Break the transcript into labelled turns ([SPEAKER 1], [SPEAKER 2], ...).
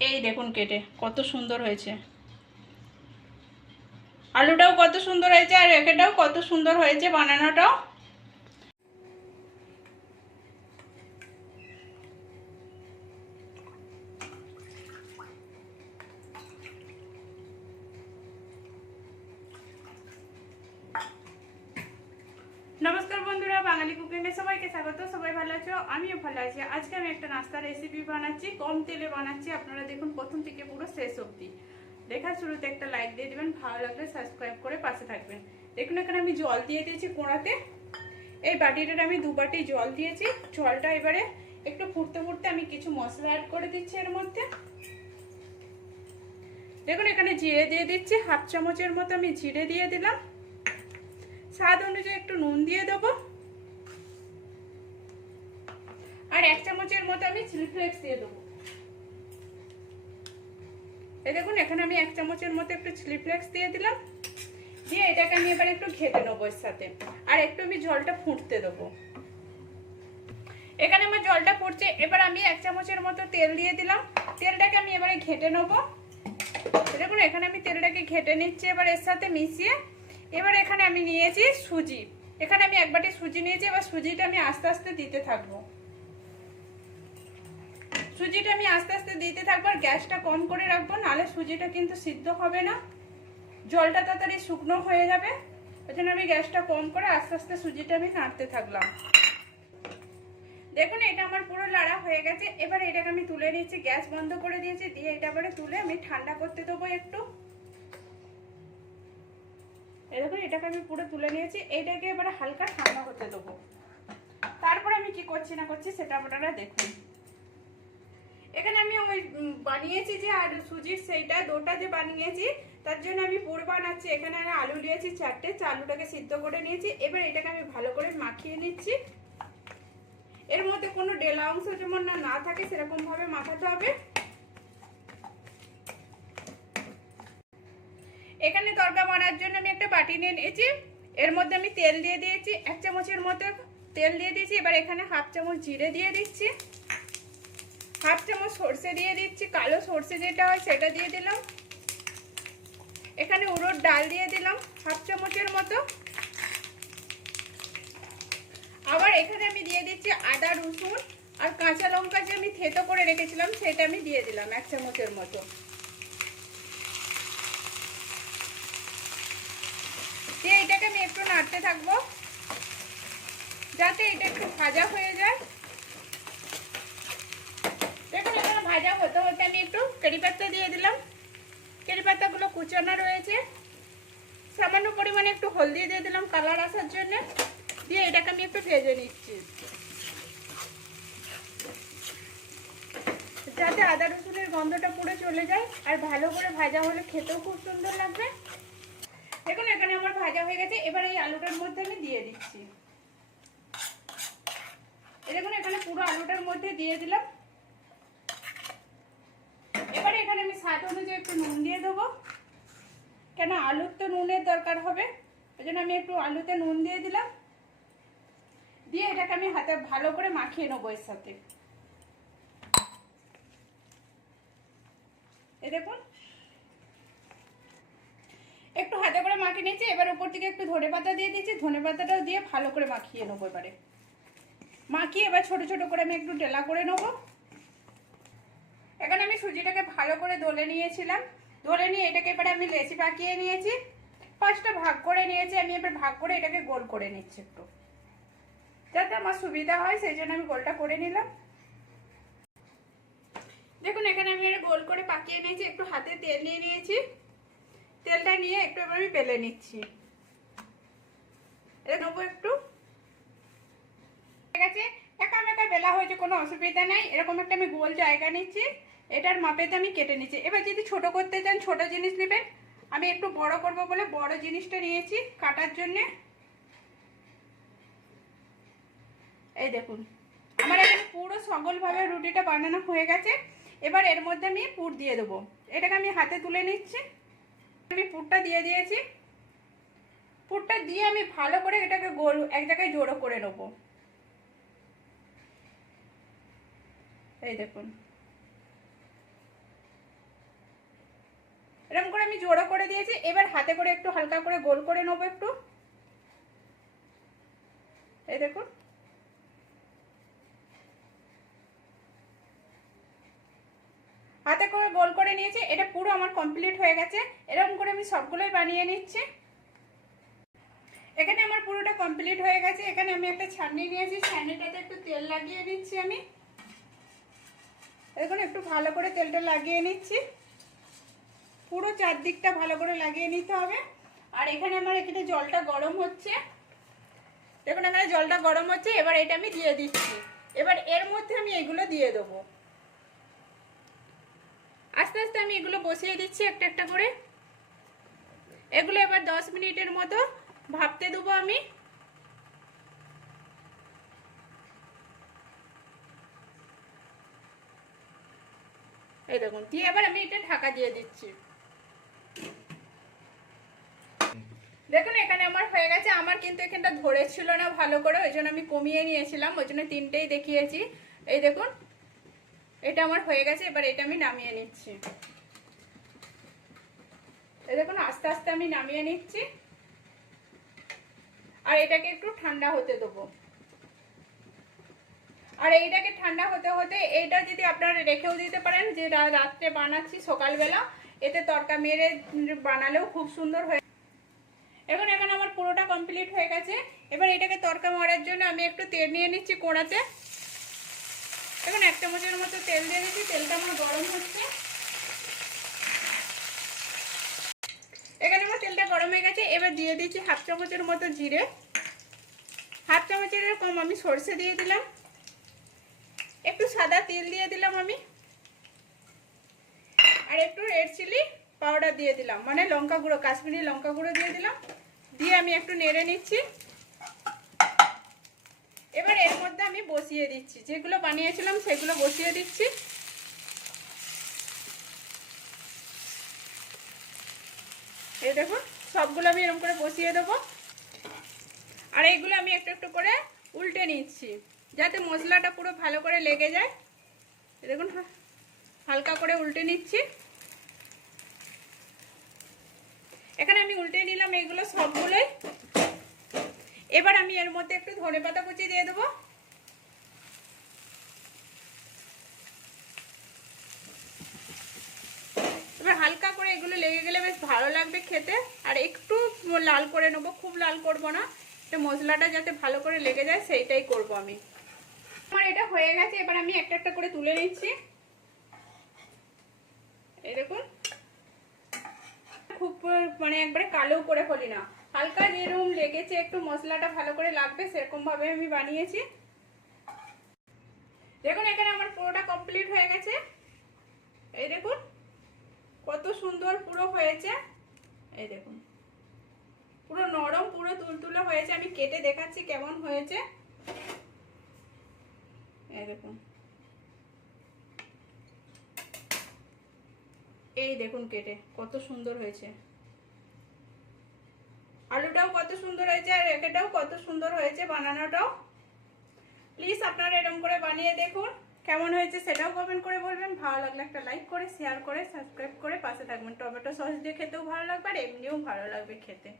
[SPEAKER 1] এই দেখুন কেটে, কত সুন্দর হয়েছে। আলুটাও কত সুন্দর হয়েছে আর একেটাও কত সুন্দর হয়েছে বানানোটাও। বন্ধুরা, বাঙালি কুকিংয়ে সবাইকে স্বাগত, সবাই ভালো আছো? আমিও ভালো আছি। আজকে আমি একটা নাস্তার রেসিপি বানাচ্ছি, কম তেলে বানাচ্ছি। আপনারা দেখুন প্রথম থেকে পুরো শেষ অবধি। দেখার শুরুতে একটা লাইক দিয়ে দেবেন, ভালো লাগলে সাবস্ক্রাইব করে পাশে থাকবেন। দেখুন, এখানে আমি জল দিয়ে দিয়েছি কোড়াতে। এই বাটিটার আমি দু বাটি জল দিয়েছি। জলটা এবারে একটু ফুটতে ফুটতে আমি কিছু মশলা অ্যাড করে দিচ্ছি এর মধ্যে। দেখুন, এখানে জিরে দিয়ে দিচ্ছি, হাফ চামচের মতো আমি জিরে দিয়ে দিলাম। স্বাদ অনুযায়ী একটু নুন দিয়ে দেবো। আর এক চামচের মতো আমি চিলি ফ্লেক্স দিয়ে দেবো। এই দেখুন, এখানে আমি এক চামচের মতো একটু চিলি ফ্লেক্স দিয়ে দিলাম। দিয়ে এটাকে আমি এবার একটু ঘেটে নেব এর সাথে। আর একটু আমি জলটা ফুটতে দেবো। এখানে আমার জলটা ফুটছে, এবার আমি এক চামচের মতো তেল দিয়ে দিলাম। তেলটাকে আমি এবারে ঘেটে নেব। দেখুন, এখানে আমি তেলটাকে ঘেটে নিচ্ছি এবার এর সাথে মিশিয়ে। এবার এখানে আমি নিয়েছি সুজি। এখানে আমি এক বাটি সুজি নিয়েছি, এবার সুজিটা আমি আস্তে আস্তে দিতে থাকব। সুজিটা আমি আস্তে আস্তে দিতে থাকব আর গ্যাসটা কম করে রাখব, নাহলে সুজিটা কিন্তু সিদ্ধ হবে না। জলটা তাড়াতাড়ি শুকনো হয়ে যাবে, ওই জন্য আমি গ্যাসটা কম করে আস্তে আস্তে সুজিটা আমি নাড়তে থাকলাম। দেখুন, এটা আমার পুরো লাড়া হয়ে গেছে। এবার এটাকে আমি তুলে নিচ্ছি গ্যাস বন্ধ করে দিয়েছি, দিয়ে এটা এবারে তুলে আমি ঠান্ডা করতে দেবো একটু। এরকম এটাকে আমি পুরো তুলে নিয়েছি, এইটাকে এবারে হালকা ঠান্ডা করতে দেবো। তারপরে আমি কি করছি না করছি, সেটা আপনারা দেখুন। এখানে আমি ওই বানিয়েছি যে, আর সুজির সেইটা, দোটা যে বানিয়েছি, তার জন্য আমি পুর বানাচ্ছি। এখানে আমি আলু নিয়েছি চারটে আলুটাকে সিদ্ধ করে নিয়েছি। এবার এটাকে আমি ভালো করে মাখিয়ে নিচ্ছি। এর মধ্যে কোনো ডেলা অংশ যেমন না না থাকে সেরকমভাবে মাখাতে হবে। এখানে তরকা বানার জন্য আমি একটা বাটি নিয়ে নিয়েছি। এর মধ্যে আমি তেল দিয়ে দিয়েছি, এক চামচের মতো তেল দিয়ে দিয়েছি। এবার এখানে হাফ চামচ জিরে দিয়ে দিচ্ছি। হাফ চামচ সর্ষে দিয়ে দিচ্ছি, কালো সর্ষে যেটা হয় সেটা দিয়ে দিলাম। এখানে উড়োর ডাল দিয়ে দিলাম, হাফ চামচের মতো। আবার এখানে আমি দিয়ে দিচ্ছি আদা, রসুন আর কাঁচা লঙ্কা যে আমি থেতো করে রেখেছিলাম, সেটা আমি দিয়ে দিলাম এক চামচের মতো। দিয়ে এটাকে আমি একটু নাড়তে থাকব, যাতে এটা একটু ভাজা হয়ে যায়। দেখুন, এখানে ভাজা হতে হতে আমি একটু কারি পাতা দিয়ে দিলাম। কারি পাতাগুলো কুচানো রয়েছে। সামান্য পরিমাণে একটু হলদি দিয়ে দিলাম কালার আসার জন্য। দিয়ে এটাকে আমি একটু ভেজে নিচ্ছি। যাতে আদা রসুনের গন্ধটা পুরো চলে যায় আর ভালো করে ভাজা হলে খেতেও খুব সুন্দর লাগবে। দেখুন, এখানে আমার ভাজা হয়ে গেছে। এবার এই আলুটার মধ্যে আমি দিয়ে দিচ্ছি। দেখুন, এখানে পুরো আলুটার মধ্যে দিয়ে দিলাম। এবারে এখানে আমি স্বাদ অনুযায়ী একটু নুন দিয়ে দেবো। কেন আলুর তো নুনের দরকার হবে? ওই জন্য আমি একটু আলুতে নুন দিয়ে দিলাম। দিয়ে এটাকে আমি হাতে ভালো করে মাখিয়ে নেব এর সাথে। এ দেখুন। একটু হাতে করে মাখিয়ে নিয়েছি, এবার উপর থেকে একটু ধনে পাতা দিয়ে দিচ্ছি ধনে পাতাটাও দিয়ে ভালো করে মাখিয়ে নেব এবারে। মাখিয়ে এবার ছোট ছোট করে আমি একটু ডেলা করে নেব। এখানে আমি সুজিটাকে ভালো করে দলে নিয়েছিলাম। দলে নিয়ে এটাকে এবারে আমি লেচি পাকিয়ে নিয়েছি। পাঁচটা ভাগ করে নিয়েছি, আমি এবার ভাগ করে এটাকে গোল করে নিচ্ছি একটু। যাতে আমার সুবিধা হয়, সেই জন্য আমি গোলটা করে নিলাম। দেখুন, এখানে আমি এটা গোল করে পাকিয়ে নিয়েছি, একটু হাতে তেল নিয়ে নিয়েছি। তেলটা নিয়ে একটু এবার আমি বেলে নিচ্ছি। এটা নেব একটু। ঠিক আছে? একা মেকা বেলা হয়েছে, কোনো অসুবিধা নাই। এরকম একটা আমি গোল জায়গা নিচ্ছি। এটার মাপেতে আমি কেটে নিচ্ছি। এবার যদি ছোট করতে চান, ছোট জিনিস নেবেন। আমি একটু বড় করব বলে বড় জিনিসটা নিয়েছি কাটার জন্যে। এই দেখুন, আমার এখানে পুরো সকলভাবে রুটিটা বানানো হয়ে গেছে। এবার এর মধ্যে আমি পুর দিয়ে দেবো। এটাকে আমি হাতে তুলে নিচ্ছি। আমি পুরটা দিয়ে দিয়েছি। পুরটা দিয়ে আমি ভালো করে এটাকে গোল, এক জায়গায় জোড়ো করে নেব। এই দেখুন এরকম করে আমি জোড়ো করে দিয়েছি। এবার হাতে করে একটু হালকা করে গোল করে নেব একটু। এই দেখুন। হাতে করে গোল করে নিয়েছি। এটা পুরো আমার কমপ্লিট হয়ে গেছে। এরকম করে আমি সবগুলোই বানিয়ে নিচ্ছি। এখানে আমার পুরোটা কমপ্লিট হয়ে গেছে। এখানে আমি একটা ছাননি নিয়েছি। ছাননিটাতে একটু তেল লাগিয়ে নিচ্ছি আমি। দেখুন একটু ভালো করে তেলটা লাগিয়ে নিচ্ছি। পুরো চারদিকটা ভালো করে লাগিয়ে নিতে হবে। আর এখানে আমার এখানে জলটা গরম হচ্ছে। দেখুন, এখানে জলটা গরম হচ্ছে, এবার এটা আমি দিয়ে দিচ্ছি। এবার এর মধ্যে আমি এগুলো দিয়ে দেবো। আস্তে আস্তে আমি এগুলো বসিয়ে দিচ্ছি একটা একটা করে। এগুলো এবার দশ মিনিটের মতো ভাবতে দেবো আমি। এই দেখুন, দিয়ে এবার আমি এটা ঢাকা দিয়ে দিচ্ছি। দেখুন, এখানে আমার হয়ে গেছে। আমার কিন্তু এখানটা ধরেছিল না ভালো করে, ওই জন্য আমি কমিয়ে নিয়েছিলাম, ওই জন্য তিনটেই দেখিয়েছি। এই দেখুন, এটা আমার হয়ে গেছে, এবার এটা আমি নামিয়ে নিচ্ছি। এই দেখুন, আস্তে আস্তে আমি নামিয়ে নিচ্ছি। আর এটাকে একটু ঠান্ডা হতে দেবো। আর এইটাকে ঠান্ডা হতে হতে এইটা যদি আপনারা রেখেও দিতে পারেন, যে রাত্রে বানাচ্ছি সকালবেলা, এতে তরকা মেরে বানালেও খুব সুন্দর হয়ে এখন এখন আমার পুরোটা কমপ্লিট হয়ে গেছে। এবার এটাকে তরকা মারার জন্য আমি একটু তেল নিয়ে নিচ্ছি কোড়াতে। এখন এক চামচের মতো তেল দিয়ে দিচ্ছি, তেলটা আমার গরম হচ্ছে। এখানে আমার তেলটা গরম হয়ে গেছে, এবার দিয়ে দিচ্ছি হাফ চামচের মতো জিরে। হাফ চামচের কম, আমি সর্ষে দিয়ে দিলাম। একটু সাদা তেল দিয়ে দিলাম আমি। আর একটু রেড চিলি পাউডার দিয়ে দিলাম। মানে লঙ্কা গুঁড়ো, কাশ্মীরি লঙ্কা গুঁড়ো দিয়ে দিলাম। দিয়ে আমি একটু নেড়ে নিচ্ছি। এবার এর মধ্যে আমি বসিয়ে দিচ্ছি। যেগুলো বানিয়েছিলাম সেগুলো বসিয়ে দিচ্ছি। এই দেখুন সবগুলো আমি এরকম করে বসিয়ে দেবো। আর এইগুলো আমি একটু একটু করে উল্টে নিচ্ছি, যাতে মশলাটা পুরো ভালো করে লেগে যায়। দেখুন, হালকা করে উল্টে নিচ্ছি। এখানে আমি উল্টে নিলাম এইগুলো সবগুলোই। এবার আমি এর মধ্যে একটু ধনে পাতা কুচি দিয়ে দেবো। এবার হালকা করে এগুলো লেগে গেলে বেশ ভালো লাগবে খেতে। আর একটু লাল করে নেব, খুব লাল করব না। মশলাটা যাতে ভালো করে লেগে যায়, সেইটাই করব আমি। আমার এটা হয়ে গেছে, এবার আমি একটা একটা করে তুলে নিচ্ছি। এই দেখুন। খুব মানে একবারে কালো করে ফেলি না। হালকা যেরকম লেগেছে একটু মশলাটা ভালো করে লাগবে সেরকম ভাবে আমি বানিয়েছি। দেখুন, এখানে আমার পুরোটা কমপ্লিট হয়ে গেছে। এই দেখুন, কত সুন্দর পুরো হয়েছে। এই দেখুন, পুরো নরম, পুরো তুলতুলে হয়েছে। আমি কেটে দেখাচ্ছি কেমন হয়েছে এই দেখুন এই দেখুন কেটে, কত সুন্দর হয়েছে। আলুটাও কত সুন্দর হয়েছে আর একেটাও কত সুন্দর হয়েছে বানানোটাও। প্লিজ আপনারা এরকম করে বানিয়ে দেখুন, কেমন হয়েছে সেটাও কমেন্ট করে বলবেন। ভালো লাগলে একটা লাইক করে শেয়ার করে সাবস্ক্রাইব করে পাশে থাকবেন। টমেটো সস দিয়ে খেতেও ভালো লাগবে আর এমনিও ভালো লাগবে খেতে।